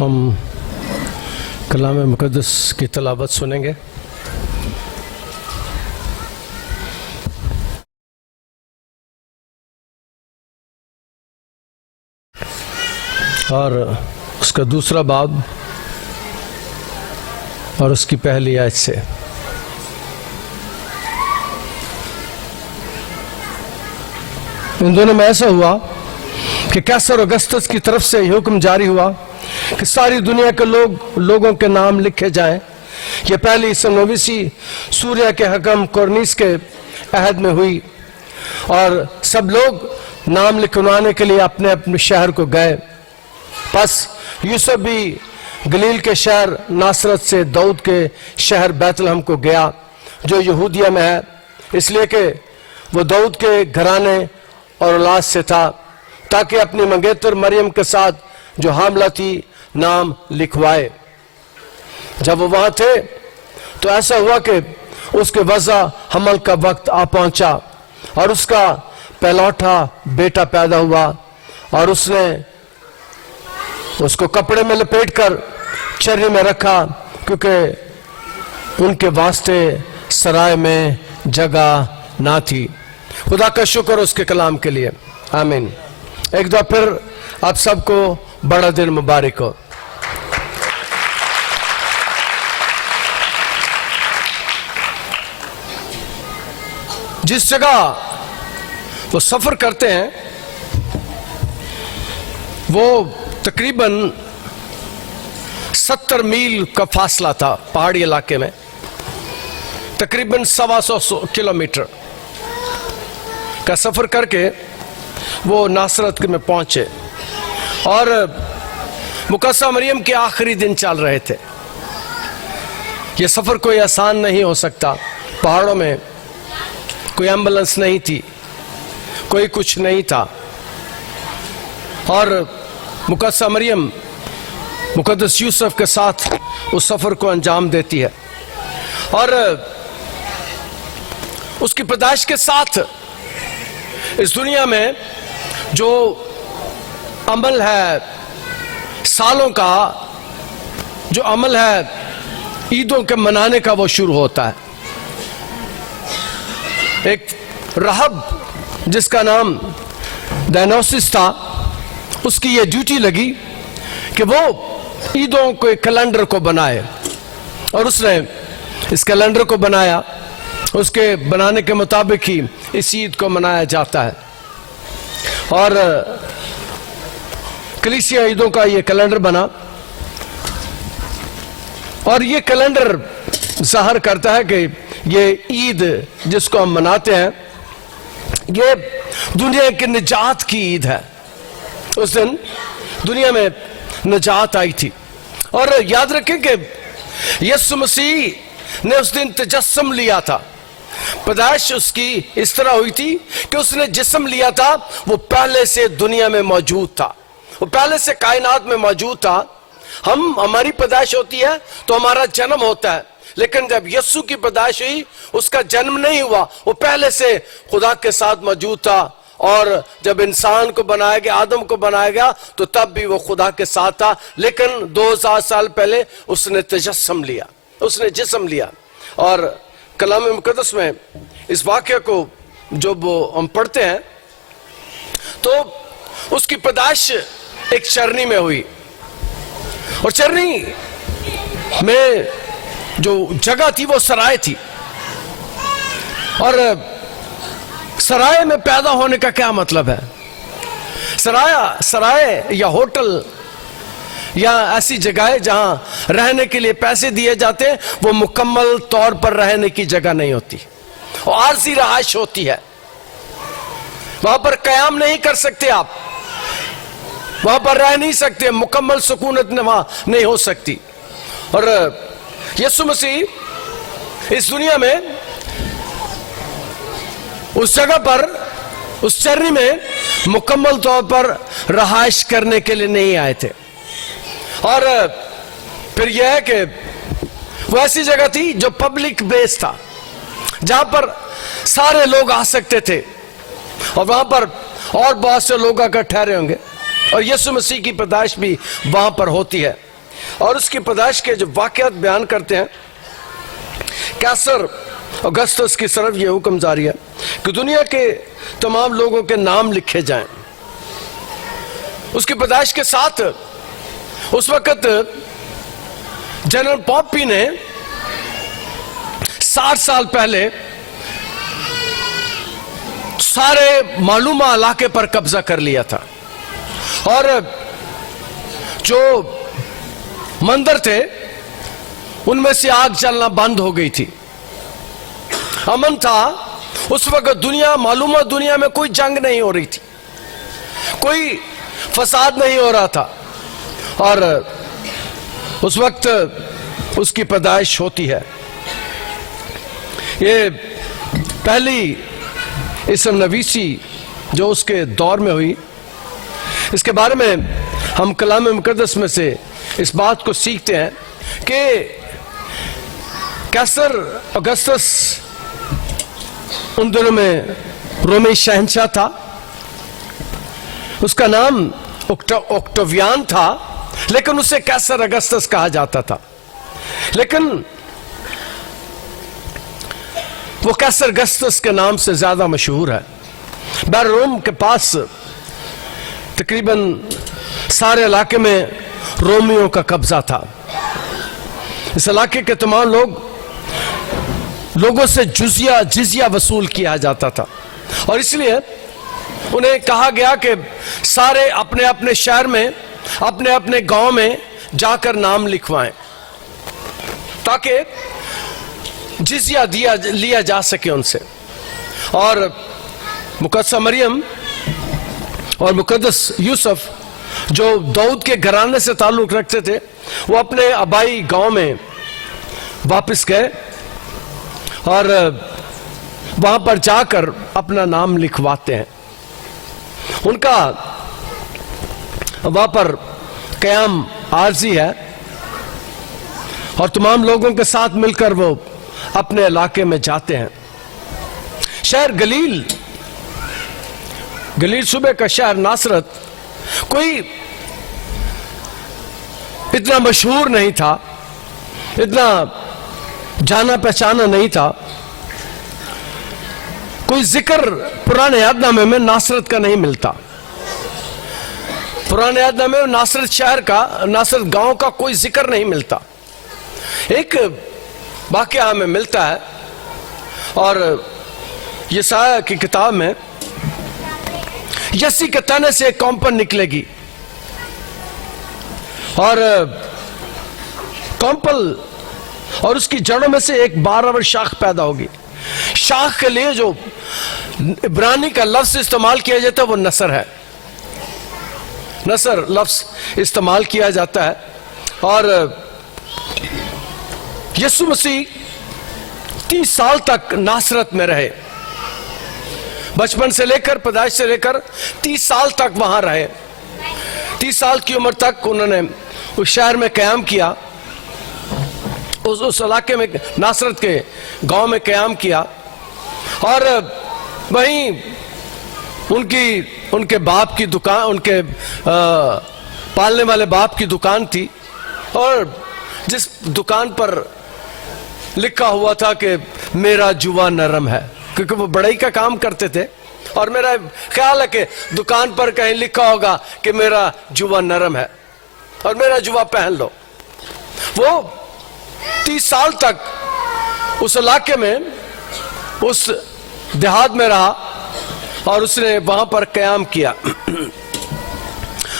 ہم کلام مقدس کی تلاوت سنیں گے۔ اور اس کا دوسرا باب اور اس کی پہلی آیت سے۔ ان دونوں میں ایسا ہوا کہ کیسر اگسطس کی طرف سے یہ حکم جاری ہوا کہ ساری دنیا کے لوگوں کے نام لکھے جائیں۔ یہ پہلی سنویسی سوریہ کے حکم کورنیس کے عہد میں ہوئی، اور سب لوگ نام لکھوانے کے لیے اپنے اپنے شہر کو گئے۔ پس یوسف بھی گلیل کے شہر ناصرت سے داؤد کے شہر بیت لحم کو گیا جو یہودیہ میں ہے، اس لیے کہ وہ داؤد کے گھرانے اور اولاد سے تھا، تاکہ اپنی منگیتر مریم کے ساتھ جو حاملہ تھی نام لکھوائے۔ جب وہ وہاں تھے تو ایسا ہوا کہ اس کے وضع حمل کا وقت آ پہنچا، اور اس کا پہلوٹا بیٹا پیدا ہوا، اور اس نے اس کو کپڑے میں لپیٹ کر چرنی میں رکھا، کیونکہ ان کے واسطے سرائے میں جگہ نہ تھی۔ خدا کا شکر اس کے کلام کے لیے، آمین۔ ایک دفعہ پھر آپ سب کو بڑا دن مبارک ہو۔ جس جگہ وہ سفر کرتے ہیں وہ تقریباً 70 میل کا فاصلہ تھا، پہاڑی علاقے میں تقریباً 125 کلومیٹر کا سفر کر کے وہ ناصرت میں پہنچے، اور مقدسہ مریم کے آخری دن چل رہے تھے۔ یہ سفر کوئی آسان نہیں ہو سکتا، پہاڑوں میں کوئی ایمبولنس نہیں تھی، کوئی کچھ نہیں تھا، اور مقدسہ مریم مقدس یوسف کے ساتھ اس سفر کو انجام دیتی ہے، اور اس کی پیدائش کے ساتھ اس دنیا میں جو عمل ہے سالوں کا، جو عمل ہے عیدوں کے منانے کا، وہ شروع ہوتا ہے۔ ایک رہب جس کا نام دینوسس تھا، اس کی یہ ڈیوٹی لگی کہ وہ عیدوں کے کیلنڈر کو بنائے، اور اس نے اس کیلنڈر کو بنایا، اس کے بنانے کے مطابق ہی اس عید کو منایا جاتا ہے۔ اور کلیسیا عیدوں کا یہ کیلنڈر بنا، اور یہ کیلنڈر ظاہر کرتا ہے کہ یہ عید جس کو ہم مناتے ہیں یہ دنیا کی نجات کی عید ہے۔ اس دن دنیا میں نجات آئی تھی، اور یاد رکھیں کہ یسوع مسیح نے اس دن تجسم لیا تھا۔ پیدائش اس کی اس طرح ہوئی تھی کہ اس نے جسم لیا تھا، وہ پہلے سے دنیا میں موجود تھا، وہ پہلے سے کائنات میں موجود تھا۔ ہماری پیدائش ہوتی ہے تو ہمارا جنم ہوتا ہے، لیکن جب یسوع کی پیدائش ہوئی اس کا جنم نہیں ہوا، وہ پہلے سے خدا کے ساتھ موجود تھا، اور جب انسان کو بنایا گیا، آدم کو بنایا گیا، تو تب بھی وہ خدا کے ساتھ تھا، لیکن 2000 سال پہلے اس نے تجسم لیا، اس نے جسم لیا۔ اور کلام مقدس میں اس واقعہ کو جب ہم پڑھتے ہیں تو اس کی پیدائش ایک چرنی میں ہوئی، اور چرنی میں جو جگہ تھی وہ سرائے تھی، اور سرائے میں پیدا ہونے کا کیا مطلب ہے؟ سرائے یا ہوٹل یا ایسی جگہیں جہاں رہنے کے لیے پیسے دیے جاتے ہیں، وہ مکمل طور پر رہنے کی جگہ نہیں ہوتی، وہ عارضی رہائش ہوتی ہے۔ وہاں پر قیام نہیں کر سکتے آپ، وہاں پر رہ نہیں سکتے، مکمل سکونت وہاں نہیں ہو سکتی۔ اور یسوع مسیح اس دنیا میں اس جگہ پر، اس چرنی میں مکمل طور پر رہائش کرنے کے لیے نہیں آئے تھے، اور پھر یہ ہے کہ وہ ایسی جگہ تھی جو پبلک پلیس تھا، جہاں پر سارے لوگ آ سکتے تھے، اور وہاں پر اور بہت سے لوگ آ کر ٹھہرے ہوں گے، اور یسوع مسیح کی پیدائش بھی وہاں پر ہوتی ہے۔ اور اس کی پیدائش کے جو واقعات بیان کرتے ہیں، کیسر اگسطس کی طرف یہ حکم جاری ہے کہ دنیا کے تمام لوگوں کے نام لکھے جائیں۔ اس کی پیدائش کے ساتھ اس وقت جنرل پومپی نے 60 سال پہلے سارے معلومہ علاقے پر قبضہ کر لیا تھا، اور جو مندر تھے ان میں سے آگ جلنا بند ہو گئی تھی، امن تھا اس وقت۔ معلومہ دنیا میں کوئی جنگ نہیں ہو رہی تھی، کوئی فساد نہیں ہو رہا تھا، اور اس وقت اس کی پیدائش ہوتی ہے۔ یہ پہلی اسم نویسی جو اس کے دور میں ہوئی، اس کے بارے میں ہم کلام مقدس میں سے اس بات کو سیکھتے ہیں کہ کیسر اگسطس ان دنوں میں رومی شہنشاہ تھا، اس کا نام اوکٹویان تھا، لیکن اسے کیسر اگسطس کہا جاتا تھا۔ لیکن وہ کیسر اگسطس کے نام سے زیادہ مشہور ہے۔ بحر روم کے پاس تقریباً سارے علاقے میں رومیوں کا قبضہ تھا۔ اس علاقے کے تمام لوگوں سے جزیہ وصول کیا جاتا تھا، اور اس لیے انہیں کہا گیا کہ سارے اپنے اپنے شہر میں، اپنے اپنے گاؤں میں جا کر نام لکھوائیں تاکہ جزیہ لیا جا سکے ان سے۔ اور مقدسہ مریم اور مقدس یوسف جو داؤد کے گھرانے سے تعلق رکھتے تھے، وہ اپنے آبائی گاؤں میں واپس گئے اور وہاں پر جا کر اپنا نام لکھواتے ہیں۔ ان کا وہاں پر قیام عارضی ہے، اور تمام لوگوں کے ساتھ مل کر وہ اپنے علاقے میں جاتے ہیں۔ شہر گلیل صوبے کا شہر ناصرت کوئی اتنا مشہور نہیں تھا، اتنا جانا پہچانا نہیں تھا، کوئی ذکر پرانے عہد نامے میں ناصرت کا نہیں ملتا۔ پرانے عہد نامے میں ناصرت شہر کا، ناصرت گاؤں کا کوئی ذکر نہیں ملتا۔ ایک واقعہ ہمیں ملتا ہے، اور یسایہ کی کتاب میں یسی کے تنے سے ایک کونپن نکلے گی، اور کونپل اور اس کی جڑوں میں سے ایک 12 شاخ پیدا ہوگی۔ شاخ کے لیے جو عبرانی کا لفظ استعمال کیا جاتا ہے وہ نصر ہے، نصر لفظ استعمال کیا جاتا ہے۔ اور یسوع مسیح 30 سال تک ناصرت میں رہے، بچپن سے لے کر، پیدائش سے لے کر 30 سال تک وہاں رہے۔ 30 سال کی عمر تک انہوں نے اس شہر میں قیام کیا، اس علاقے میں، ناصرت کے گاؤں میں قیام کیا، اور وہیں ان کے باپ کی دکان، ان کے پالنے والے باپ کی دکان تھی، اور جس دکان پر لکھا ہوا تھا کہ میرا جوا نرم ہے، کیونکہ وہ بڑائی کا کام کرتے تھے، اور میرا خیال ہے کہ دکان پر کہیں لکھا ہوگا کہ میرا جوا نرم ہے اور میرا جوا پہن لو۔ وہ 30 سال تک اس علاقے میں، اس دیہات میں رہا، اور اس نے وہاں پر قیام کیا۔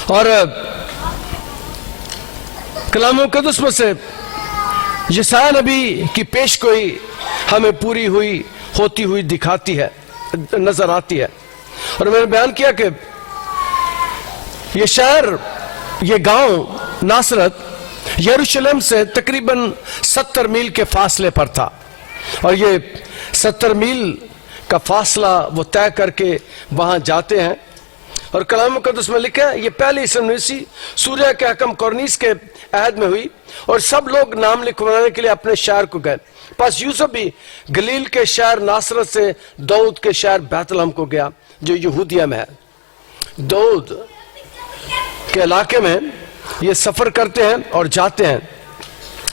اور کلام مقدس میں سے یسایہ نبی کی پیشگوئی ہمیں پوری ہوتی ہوئی دکھاتی ہے، نظر آتی ہے۔ اور میں نے بیان کیا کہ یہ شہر، یہ گاؤں ناصرت یروشلم سے تقریباً 70 میل کے فاصلے پر تھا، اور یہ 70 میل کا فاصلہ وہ طے کر کے وہاں جاتے ہیں۔ اور کلام مقدس میں لکھا ہے، یہ پہلی اسم نویسی سوریہ کے حکم کورنیس کے عہد میں ہوئی، اور سب لوگ نام لکھوانے کے لیے اپنے شہر کو گئے۔ پس یوسف بھی گلیل کے شہر ناصرت سے داؤد کے شہر بیت لحم کو گیا جو یہودیہ میں ہے۔ داؤد کے علاقے میں یہ سفر کرتے ہیں اور جاتے ہیں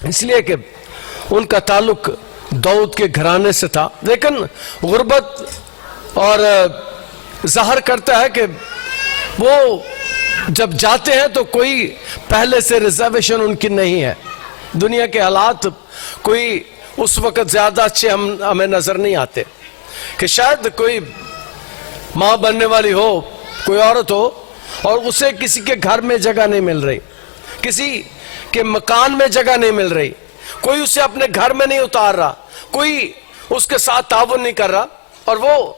اس لیے کہ ان کا تعلق داؤد کے گھرانے سے تھا، لیکن غربت اور ظاہر کرتا ہے کہ وہ جب جاتے ہیں تو کوئی پہلے سے ریزرویشن ان کی نہیں ہے. دنیا کے حالات کوئی اس وقت زیادہ اچھے ہمیں نظر نہیں آتے کہ شاید کوئی ماں بننے والی ہو، کوئی عورت ہو اور اسے کسی کے گھر میں جگہ نہیں مل رہی، کسی کے مکان میں جگہ نہیں مل رہی، کوئی اسے اپنے گھر میں نہیں اتار رہا، کوئی اس کے ساتھ تعاون نہیں کر رہا، اور وہ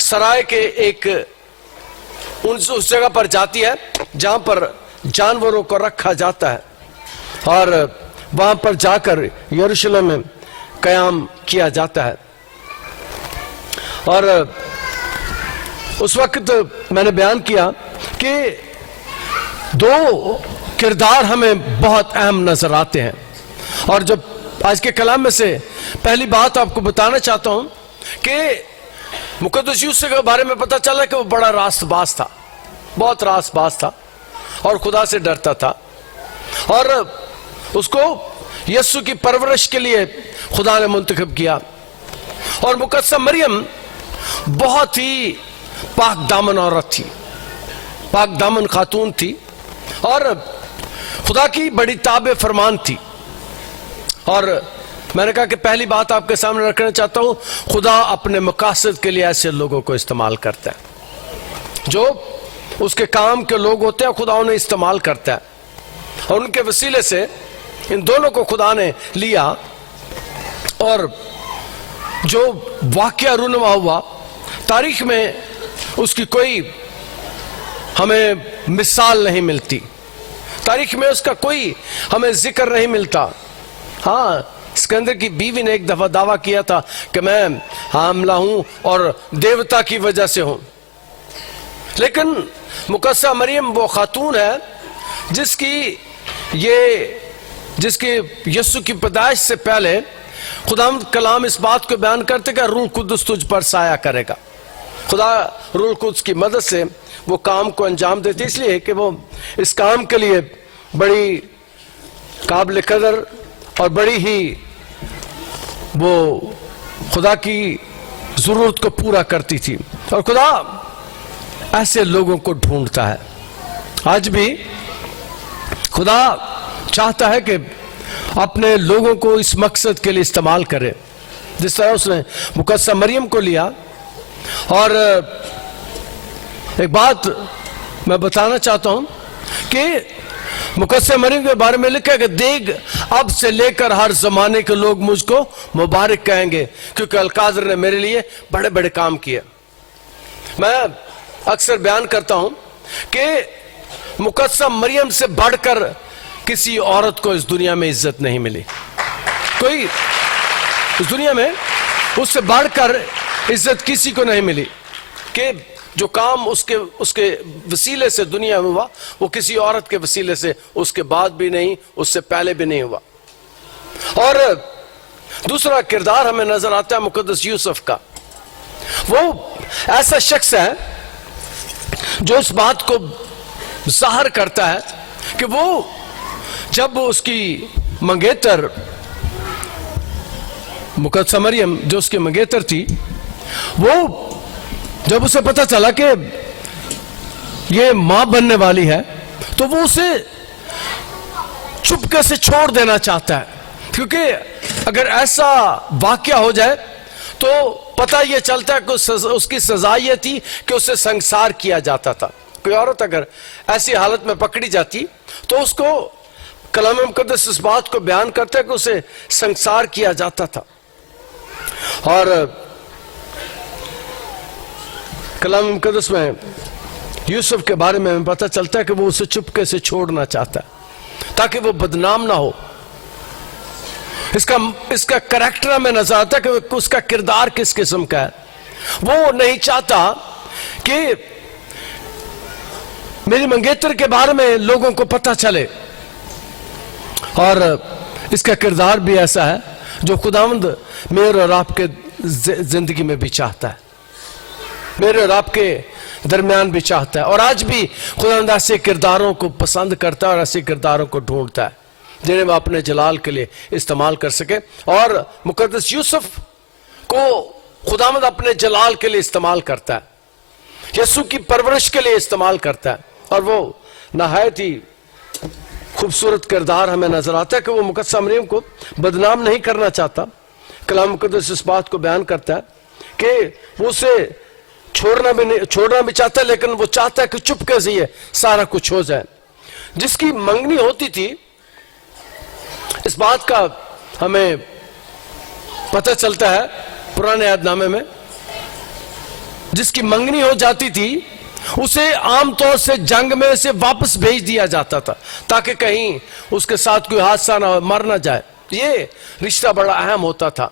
سرائے کے ایک اس جگہ پر جاتی ہے جہاں پر جانوروں کو رکھا جاتا ہے، اور وہاں پر جا کر یروشلم میں قیام کیا جاتا ہے. اور اس وقت میں نے بیان کیا کہ دو کردار ہمیں بہت اہم نظر آتے ہیں، اور جب آج کے کلام میں سے پہلی بات آپ کو بتانا چاہتا ہوں کہ مقدس یوسف کے بارے میں پتہ چلا کہ وہ بڑا راست باز تھا، بہت راست باز تھا اور خدا سے ڈرتا تھا، اور اس کو یسوع کی پرورش کے لیے خدا نے منتخب کیا. اور مقدسہ مریم بہت ہی پاک دامن عورت تھی، پاک دامن خاتون تھی، اور خدا کی بڑی تابع فرمان تھی. اور میں نے کہا کہ پہلی بات آپ کے سامنے رکھنا چاہتا ہوں، خدا اپنے مقاصد کے لیے ایسے لوگوں کو استعمال کرتا ہے، جو اس کے کام کے لوگ ہوتے ہیں خدا انہیں استعمال کرتا ہے، اور ان کے وسیلے سے ان دونوں کو خدا نے لیا. اور جو واقعہ رونما ہوا تاریخ میں اس کی کوئی ہمیں مثال نہیں ملتی، تاریخ میں اس کا کوئی ہمیں ذکر نہیں ملتا. ہاں، اسکندر کی بیوی نے ایک دفعہ دعویٰ کیا تھا کہ میں حاملہ ہوں اور دیوتا کی وجہ سے ہوں، لیکن مقدسہ مریم وہ خاتون ہے جس کی یسوع کی پیدائش سے پہلے خداوند کلام اس بات کو بیان کرتے کہ روح القدس تجھ پر سایہ کرے گا. خدا روح القدس کی مدد سے وہ کام کو انجام دیتی، اس لیے کہ وہ اس کام کے لیے بڑی قابل قدر اور بڑی ہی وہ خدا کی ضرورت کو پورا کرتی تھی. اور خدا ایسے لوگوں کو ڈھونڈتا ہے. آج بھی خدا چاہتا ہے کہ اپنے لوگوں کو اس مقصد کے لیے استعمال کرے، جس طرح اس نے مقدسہ مریم کو لیا. اور ایک بات میں بتانا چاہتا ہوں کہ مقدسہ مریم کے بارے میں لکھا ہے کہ دیکھ اب سے لے کر ہر زمانے کے لوگ مجھ کو مبارک کہیں گے، کیونکہ القادر نے میرے لیے بڑے بڑے کام کیے. میں اکثر بیان کرتا ہوں کہ مقدسہ مریم سے بڑھ کر کسی عورت کو اس دنیا میں عزت نہیں ملی، کوئی اس دنیا میں اس سے بڑھ کر عزت کسی کو نہیں ملی، کہ جو کام اس کے وسیلے سے دنیا میں ہوا وہ کسی عورت کے وسیلے سے اس کے بعد بھی نہیں، اس سے پہلے بھی نہیں ہوا. اور دوسرا کردار ہمیں نظر آتا ہے مقدس یوسف کا. وہ ایسا شخص ہے جو اس بات کو ظاہر کرتا ہے کہ وہ جب اس کی منگیتر مقدسہ مریم جو اس کی منگیتر تھی، وہ جب اسے پتا چلا کہ یہ ماں بننے والی ہے تو وہ اسے چپکے سے چھوڑ دینا چاہتا ہے، کیونکہ اگر ایسا واقعہ ہو جائے تو پتہ یہ چلتا ہے کہ اس کی سزا یہ تھی کہ اسے سنسار کیا جاتا تھا. کوئی عورت اگر ایسی حالت میں پکڑی جاتی تو اس کو کلام مقدس اس بات کو بیان کرتا ہے کہ اسے سنسار کیا جاتا تھا. اور کلام مقدس میں یوسف کے بارے میں ہمیں پتہ چلتا ہے کہ وہ اسے چپکے سے چھوڑنا چاہتا ہے تاکہ وہ بدنام نہ ہو. اس کا کریکٹر ہمیں نظر آتا ہے کہ اس کا کردار کس قسم کا ہے. وہ نہیں چاہتا کہ میری منگیتر کے بارے میں لوگوں کو پتہ چلے. اور اس کا کردار بھی ایسا ہے جو خداوند میرے اور آپ کے زندگی میں بھی چاہتا ہے. میرے اور آپ کے दरमियान भी चाहता है। और आज भी खुदावंद ऐसे किरदारों को पसंद करता है और ऐसे किरदारों को ढूंढता है जिन्हें वह अपने जलाल के लिए इस्तेमाल कर सके। और मुकद्दस यूसुफ को खुदावंद अपने जलाल के लिए इस्तेमाल करता है, यीशु की परवरिश के लिए इस्तेमाल करता है। और वो नहायत ही खूबसूरत किरदार हमें नजर आता है कि वो मुकद्दस मरियम को बदनाम नहीं करना चाहता। कलाम मुकद्दस इस बात को बयान करता है कि वो उसे छोड़ना भी चाहता है, लेकिन वो चाहता है कि चुपके से ये सारा कुछ हो जाए। जिसकी मंगनी होती थी, इस बात का हमें पता चलता है पुराने यादनामे में, जिसकी मंगनी हो जाती थी उसे आमतौर से जंग में से वापस भेज दिया जाता था ताकि कहीं उसके साथ कोई हादसा ना हो, मर ना जाए। ये रिश्ता बड़ा अहम होता था।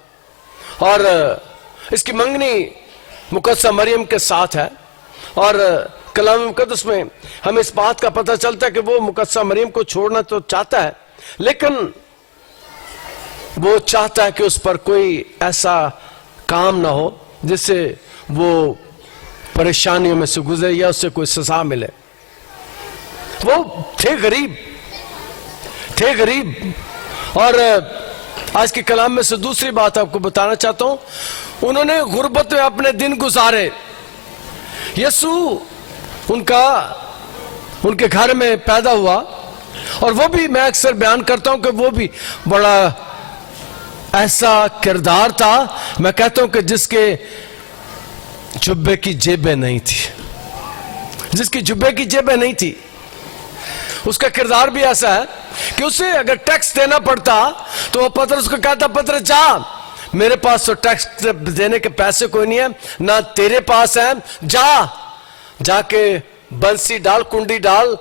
और इसकी मंगनी मुकद्दस मरियम के साथ है। और कलाम मुकद्दस में हमें इस बात का पता चलता है कि वो मुकद्दस मरियम को छोड़ना तो चाहता है, लेकिन वो चाहता है कि उस पर कोई ऐसा काम ना हो जिससे वो परेशानियों में से गुजरे या उससे कोई सजा मिले। वो थे गरीब। और आज के कलाम में से दूसरी बात आपको बताना चाहता हूं, उन्होंने गुर्बत में अपने दिन गुजारे। यीशु उनके घर में पैदा हुआ, और वो भी, मैं अक्सर बयान करता हूं कि वो भी बड़ा ऐसा किरदार था, मैं कहता हूं कि जिसके जुब्बे की जेबें नहीं थी, जिसकी जुब्बे की जेबें नहीं थी। उसका किरदार भी ऐसा है कि उसे अगर टैक्स देना पड़ता तो वो पतरस को कहता, पतरस जा, मेरे पास तो टैक्स देने के पैसे कोई नहीं है, ना तेरे पास है, जाके बंसी डाल, कुंडी डाल,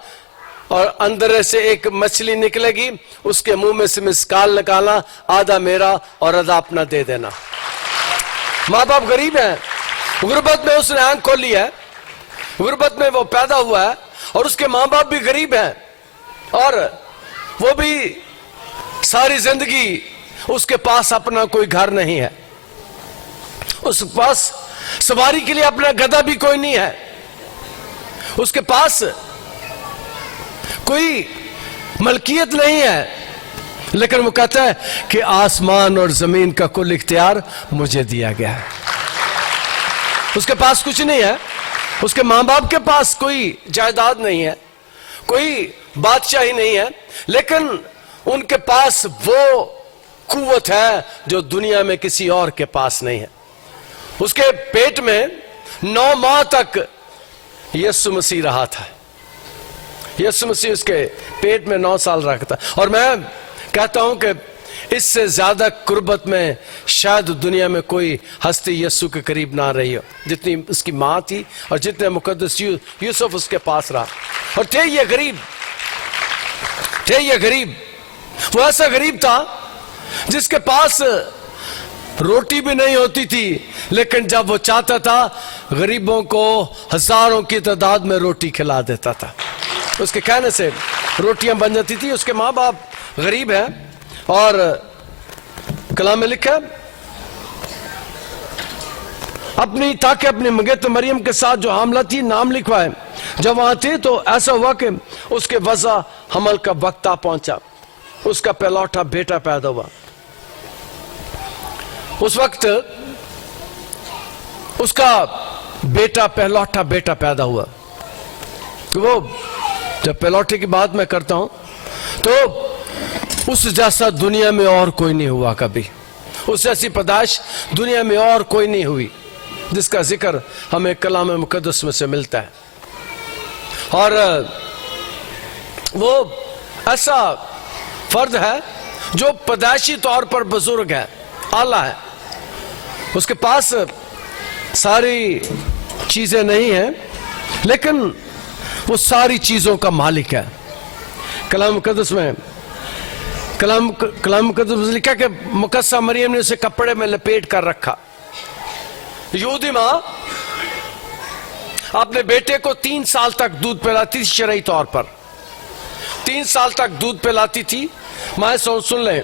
और अंदर से एक मछली निकलेगी, उसके मुंह में से मिसकाल निकालना, आधा मेरा और आधा अपना दे देना। माँ बाप गरीब हैं, गुर्बत में उसने आंख खोली है, गुर्बत में वो पैदा हुआ है, और उसके माँ बाप भी गरीब हैं, और वो भी सारी जिंदगी उसके पास अपना कोई घर नहीं है, उसके पास सवारी के लिए अपना गधा भी कोई नहीं है, उसके पास कोई मलकियत नहीं है, लेकिन वो कहता है कि आसमान और जमीन का कुल इख्तियार मुझे दिया गया है। उसके पास कुछ नहीं है, उसके मां बाप के पास कोई जायदाद नहीं है, कोई बादशाही नहीं है, लेकिन उनके पास वो कुव्वत है जो दुनिया में किसी और के पास नहीं है। उसके पेट में 9 माह तक यीशु मसीह रहा था। यीशु मसीह उसके पेट में 9 साल रखा था। और मैं कहता हूं कि इससे ज्यादा कुर्बत में शायद दुनिया में कोई हस्ती यीशु के करीब ना रही हो जितनी उसकी मां थी और जितने मुकद्दस यूसुफ उसके पास रहा। और थे ये गरीब, वो ऐसा गरीब था जिसके पास रोटी भी नहीं होती थी, लेकिन जब वो चाहता था गरीबों को हजारों की तादाद में रोटी खिला देता था। उसके कहने से रोटियां बन जाती थी। उसके माँ बाप गरीब हैं, और कलाम में लिखा ताकि अपनी मंगेतर मरियम के साथ जो हामला थी नाम लिखवाए। जब वहां थे तो ऐसा हुआ कि उसके वज़ा हमल का वक्त आ पहुंचा, उसका पहलौठा बेटा पैदा हुआ। उस वक्त उसका पहलौठा बेटा पैदा हुआ। वो जब पहलौठे की बात मैं करता हूं तो उस जैसा दुनिया में और कोई नहीं हुआ कभी, उस जैसी पैदाइश दुनिया में और कोई नहीं हुई जिसका जिक्र हमें कलाम मुकद्दस में से मिलता है। और वो ऐसा फर्द है जो पैदाइशी तौर पर बुजुर्ग है, आला है, उसके पास सारी चीजें नहीं हैं, लेकिन वो सारी चीजों का मालिक है। कलाम मुकद्दस में लिखा कि मुकद्दस मरियम ने उसे कपड़े में लपेट कर रखा। यहूदी मां अपने बेटे को 3 साल तक दूध पिलाती थी, शरई तौर पर 3 साल तक दूध पिलाती थी। मां सुन लें,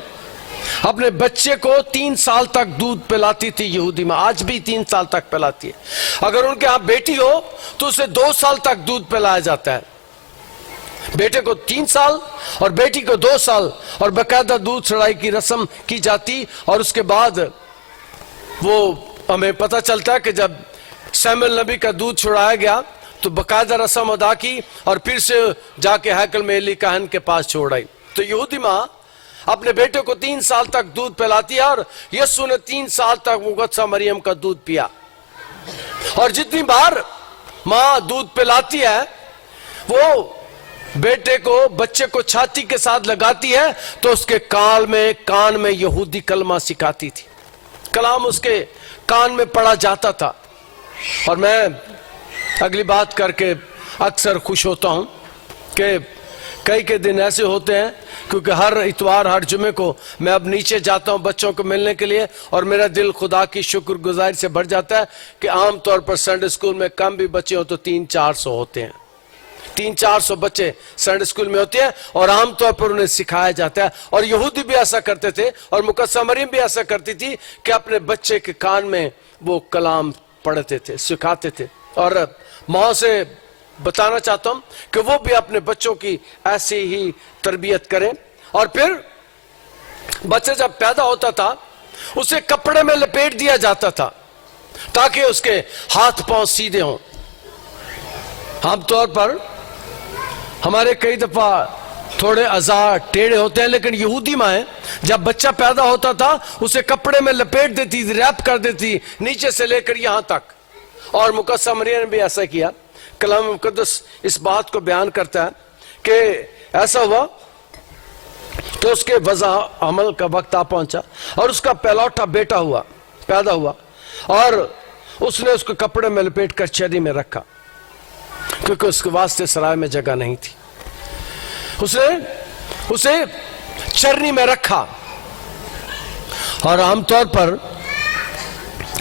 अपने बच्चे को 3 साल तक दूध पिलाती थी यहूदी मां, आज भी 3 साल तक पिलाती है। अगर उनके यहां बेटी हो तो उसे 2 साल तक दूध पिलाया जाता है, बेटे को 3 साल और बेटी को 2 साल, और बाकायदा दूध चढ़ाई की रस्म की जाती। और उसके बाद वो हमें पता चलता है कि जब सैमुअल नबी का दूध छुड़ाया गया तो बाकायदा रस्म अदा की और फिर से जाके हैकल में एली काहन के पास छोड़ आई। तो यहूदी माँ अपने बेटे को 3 साल तक दूध पिलाती है और यीशु ने 3 साल तक मुकद्दसा मरियम का दूध पिया। और जितनी बार माँ दूध पिलाती है वो बेटे को, बच्चे को छाती के साथ लगाती है तो उसके कान में यहूदी कलमा सिखाती थी, कलाम उसके कान में पड़ा जाता था। और मैं अगली बात करके अक्सर खुश होता हूं कि कई के दिन ऐसे होते हैं, क्योंकि हर इतवार हर जुमे को मैं अब नीचे जाता हूं बच्चों को मिलने के लिए, और मेरा दिल खुदा की शुक्रगुजारी से भर जाता है कि आमतौर पर संडे स्कूल में कम भी बच्चे हो तो 300-400 होते हैं, 300-400 बच्चे संडे स्कूल में होते हैं और आमतौर पर उन्हें सिखाया जाता है। और यहूदी भी ऐसा करते थे और मुकद्दसा मरियम भी ऐसा करती थी कि अपने बच्चे के कान में वो कलाम पढ़ते थे, सिखाते थे। और माँ से बताना चाहता हूं कि वो भी अपने बच्चों की ऐसी ही तरबियत करें। और फिर बच्चा जब पैदा होता था उसे कपड़े में लपेट दिया जाता था ताकि उसके हाथ पांव सीधे हों। आमतौर पर हमारे कई दफा थोड़े अज़ा टेढ़े होते हैं, लेकिन यहूदी माएं जब बच्चा पैदा होता था उसे कपड़े में लपेट देती थी, रैप कर देती नीचे से लेकर यहां तक। और मुकद्दसा मरियम ने भी ऐसा किया। कलाम मुकद्दस इस बात को बयान करता है कि ऐसा हुआ तो उसके वज़ा अमल का वक्त आ पहुंचा और उसका पहलौठा बेटा पैदा हुआ और उसने उसको कपड़े में लपेट कर चर्री में रखा, क्योंकि उसके वास्ते सराय में जगह नहीं थी। उसने उसे चर्री में रखा। और आमतौर पर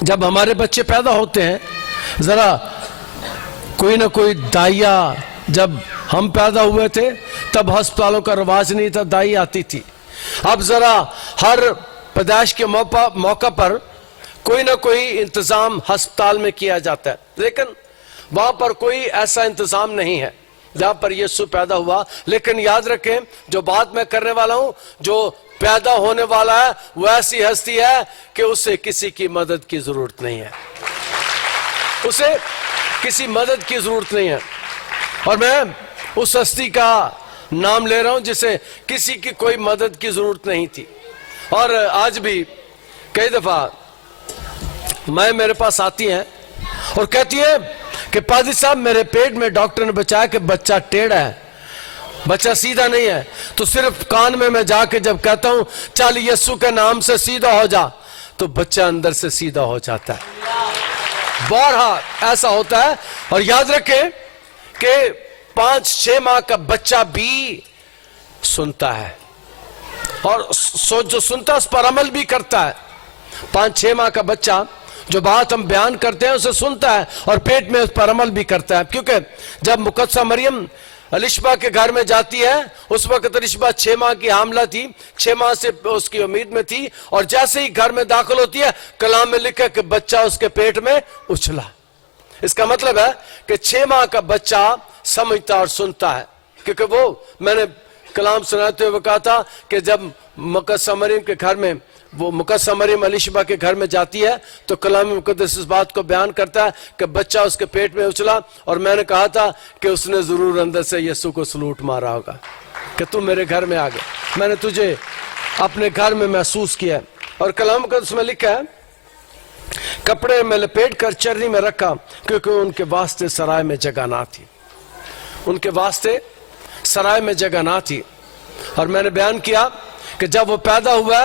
जब हमारे बच्चे पैदा होते हैं, जरा कोई ना कोई दाइया, जब हम पैदा हुए थे तब अस्पतालों का रिवाज नहीं था, दाई आती थी। अब जरा हर पैदाइश के मौका पर कोई ना कोई इंतजाम अस्पताल में किया जाता है, लेकिन वहां पर कोई ऐसा इंतजाम नहीं है जहां पर यीशु पैदा हुआ। लेकिन याद रखें, जो बात मैं करने वाला हूं, जो पैदा होने वाला है वो ऐसी हस्ती है कि उसे किसी की मदद की जरूरत नहीं है, उसे किसी मदद की जरूरत नहीं है। और मैं उस हस्ती का नाम ले रहा हूं जिसे किसी की कोई मदद की जरूरत नहीं थी। और आज भी कई दफा मेरे पास आती हैं और कहती है कि पादी साहब मेरे पेट में डॉक्टर ने बताया कि बच्चा टेढ़ा है, बच्चा सीधा नहीं है। तो सिर्फ कान में मैं जाके जब कहता हूं चल यीशु के नाम से सीधा हो जा, तो बच्चा अंदर से सीधा हो जाता है। बारहा ऐसा होता है। और याद रखें कि 5-6 माह का बच्चा भी सुनता है और जो सुनता है उस पर अमल भी करता है। 5-6 माह का बच्चा जो बात हम बयान करते हैं उसे सुनता है और पेट में उस पर अमल भी करता है। क्योंकि जब मुकद्दसा मरियम अलिशबा के घर में जाती है उस वक्त अलिशबा 6 माह की हामला थी, 6 माह से उसकी उम्मीद में थी। और जैसे ही घर में दाखिल होती है कलाम में लिखा कि बच्चा उसके पेट में उछला। इसका मतलब है कि 6 माह का बच्चा समझता और सुनता है। क्योंकि वो मैंने कलाम सुनाते हुए कहा था कि जब मुकद्दसा मरियम के घर में वो मुकद्दसा मरियम अलिशबा के घर में जाती है तो कलाम मुकद्दस इस बात को बयान करता है कि बच्चा उसके पेट में उछला। और मैंने कहा था कि उसने जरूर अंदर से यीशु को सलूट मारा होगा कि तू मेरे घर में आ गया, मैंने तुझे अपने घर में महसूस किया। और कलाम मुकद्दस में लिखा है कपड़े में लपेट कर चर्री में रखा, क्योंकि उनके वास्ते सराय में जगह ना थी, उनके वास्ते सराय में जगह ना थी। और मैंने बयान किया कि जब वो पैदा हुआ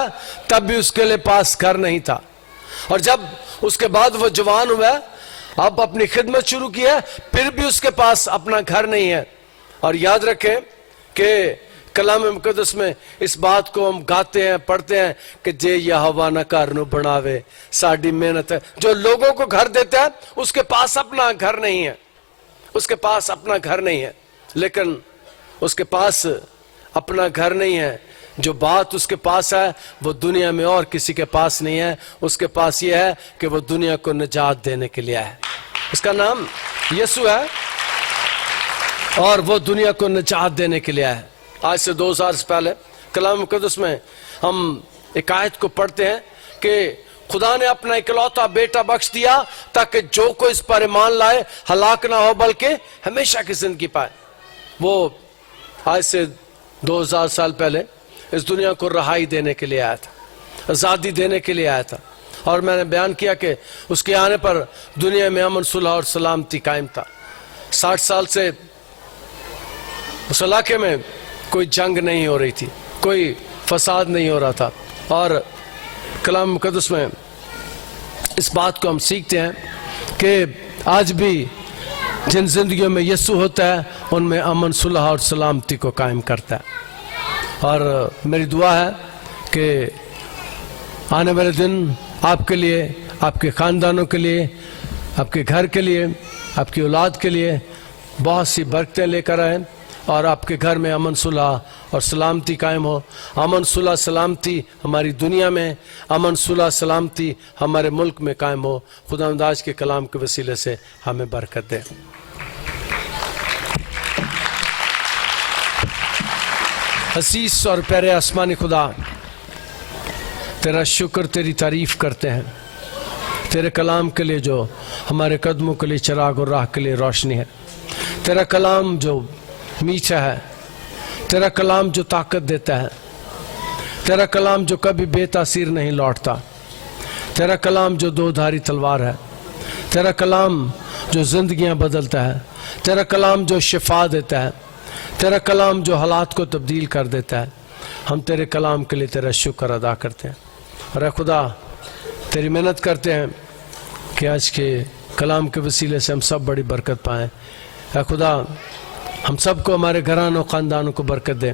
तब भी उसके लिए पास घर नहीं था, और जब उसके बाद वो जवान हुआ अब अपनी खिदमत शुरू की है फिर भी उसके पास अपना घर नहीं है। और याद रखें कि कलाम मुकद्दस में इस बात को हम गाते हैं, पढ़ते हैं कि जे यहोवा ना घर नु बनावे साडी मेहनत है। जो लोगों को घर देता है उसके पास अपना घर नहीं है, उसके पास अपना घर नहीं है। लेकिन उसके पास अपना घर नहीं है, जो बात उसके पास है वो दुनिया में और किसी के पास नहीं है। उसके पास ये है कि वो दुनिया को निजात देने के लिए है। उसका नाम यीशु है और वो दुनिया को निजात देने के लिए है। आज से 2000 से पहले कलाम मुक़द्दस में हम एक आयत को पढ़ते हैं कि खुदा ने अपना इकलौता बेटा बख्श दिया ताकि जो कोई इस पर ईमान लाए हलाक ना हो बल्कि हमेशा की जिंदगी पाए। वो आज से 2000 साल पहले इस दुनिया को रहाई देने के लिए आया था, आज़ादी देने के लिए आया था। और मैंने बयान किया कि उसके आने पर दुनिया में अमन सुलह और सलामती कायम था। 60 साल से उस इलाके में कोई जंग नहीं हो रही थी, कोई फसाद नहीं हो रहा था। और कलाम मुक़द्दस में इस बात को हम सीखते हैं कि आज भी जिन जिंदगियों में यीशु होता है उनमें अमन सुलह और सलामती को कायम करता है। और मेरी दुआ है कि आने वाले दिन आपके लिए, आपके ख़ानदानों के लिए, आपके घर के लिए, आपकी औलाद के लिए बहुत सी बरकतें लेकर आए और आपके घर में अमन सुलह और सलामती कायम हो। अमन सुलह सलामती हमारी दुनिया में, अमन सुलह सलामती हमारे मुल्क में कायम हो। खुदावंद आज के कलाम के वसीले से हमें बरकत दे। हसीस और प्यारे आसमानी खुदा, तेरा शुक्र, तेरी तारीफ करते हैं तेरे कलाम के लिए जो हमारे कदमों के लिए चिराग और राह के लिए रोशनी है। तेरा कलाम जो मीठा है, तेरा कलाम जो ताकत देता है, तेरा कलाम जो कभी बेतासीर नहीं लौटता, तेरा कलाम जो दो धारी तलवार है, तेरा कलाम जो जिंदगियां बदलता है, तेरा कलाम जो शिफा देता है, तेरा कलाम जो हालात को तब्दील कर देता है। हम तेरे कलाम के लिए तेरा शुक्र अदा करते हैं। और खुदा तेरी मेहनत करते हैं कि आज के कलाम के वसीले से हम सब बड़ी बरकत पाएँ। खुदा हम सबको, हमारे घरानों ख़ानदानों को बरकत दे।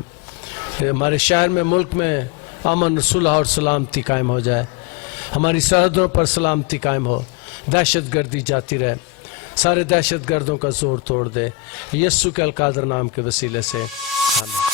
हमारे शहर में, मुल्क में अमन सुलह और सलामती कायम हो जाए। हमारी सरहदों पर सलामती कायम हो, दहशत गर्दी जाती रहे, सारे दहशत गर्दों का जोर तोड़ दे। यीशु के अलकादर नाम के वसीले से आमीन।